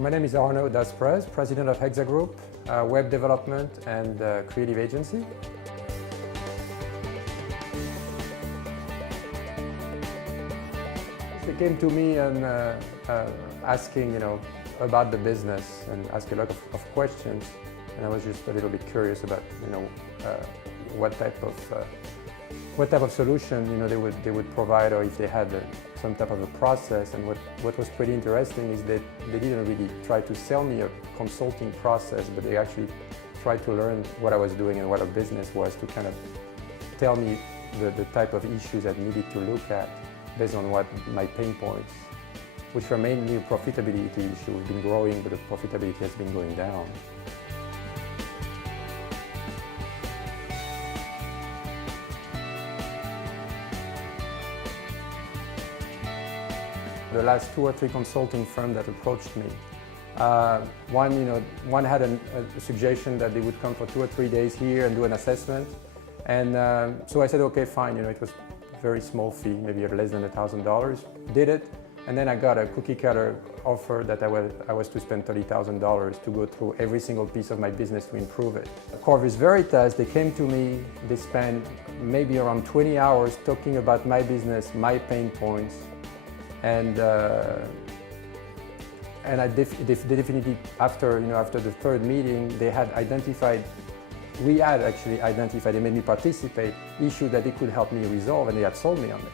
My name is Arnaud Dasprez, president of Hexagroup, web development and creative agency. They came to me and asking, about the business and asked a lot of questions, and I was just a little bit curious about, what type of solution, they would provide, or if they had some type of a process. And what was pretty interesting is that they didn't really try to sell me a consulting process, but they actually tried to learn what I was doing and what our business was, to kind of tell me the type of issues I needed to look at based on what my pain points, which were mainly a profitability issue. We've been growing, but the profitability has been going down. The last 2 or 3 consulting firms that approached me, one had a suggestion that they would come for 2 or 3 days here and do an assessment, and so I said, okay, fine. It was a very small fee, maybe less than $1,000. Did it, and then I got a cookie-cutter offer that I was to spend $30,000 to go through every single piece of my business to improve it. Corvus Veritas, they came to me. They spent maybe around 20 hours talking about my business, my pain points. And they definitely, after the 3rd meeting, we had actually identified, they made me participate, issues that they could help me resolve, and they had sold me on it.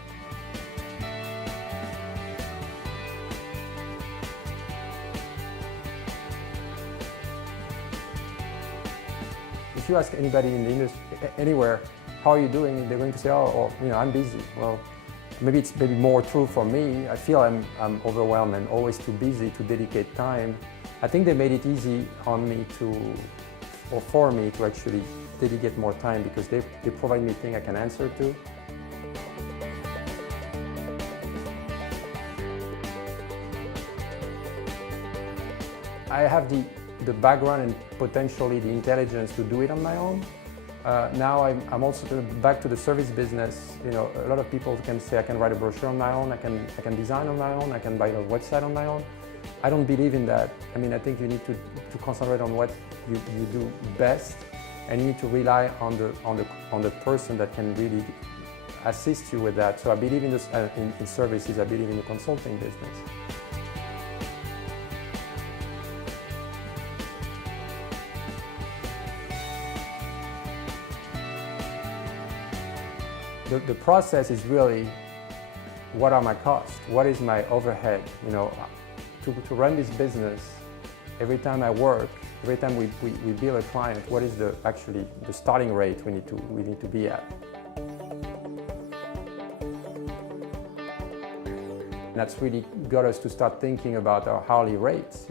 If you ask anybody in the industry, anywhere, how are you doing, they're going to say, oh, I'm busy. Well, maybe it's more true for me. I feel I'm overwhelmed and always too busy to dedicate time. I think they made it easy on me for me to actually dedicate more time, because they provide me things I can answer to. I have the background and potentially the intelligence to do it on my own. Now I'm also back to the service business. A lot of people can say I can write a brochure on my own, I can design on my own, I can buy a website on my own. I don't believe in that. I think you need to concentrate on what you do best, and you need to rely on the person that can really assist you with that. So I believe in this in services. I believe in the consulting business. The process is really, what are my costs? What is my overhead? To run this business, every time I work, every time we bill a client, what is the starting rate we need to be at? And that's really got us to start thinking about our hourly rates.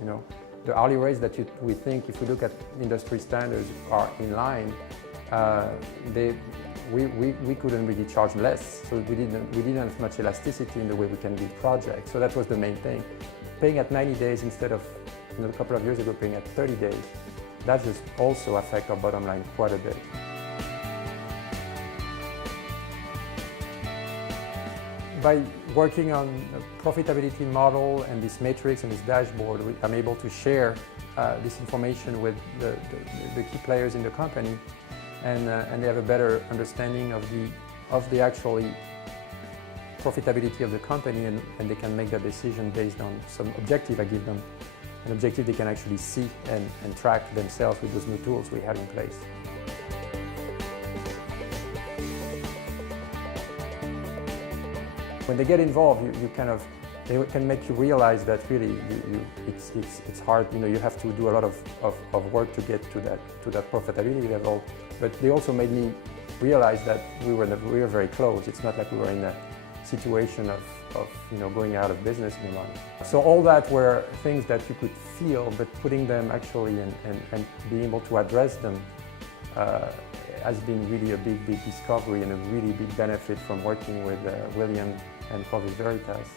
The hourly rates that we think, if we look at industry standards, are in line. We couldn't really charge less, so we didn't have much elasticity in the way we can build projects. So that was the main thing. Paying at 90 days instead of a couple of years ago paying at 30 days, that just also affects our bottom line quite a bit. By working on a profitability model and this matrix and this dashboard, I'm able to share this information with the key players in the company, and they have a better understanding of the actually profitability of the company, and they can make that decision based on some objective I give them, an objective they can actually see and track themselves with those new tools we have in place. When they get involved, they can make you realize that really it's hard. You have to do a lot of work to get to that profitability level. But they also made me realize that we were very close. It's not like we were in a situation of going out of business in a month. So all that were things that you could feel, but putting them actually and being able to address them has been really a big discovery and a really big benefit from working with William and Corvus Veritas.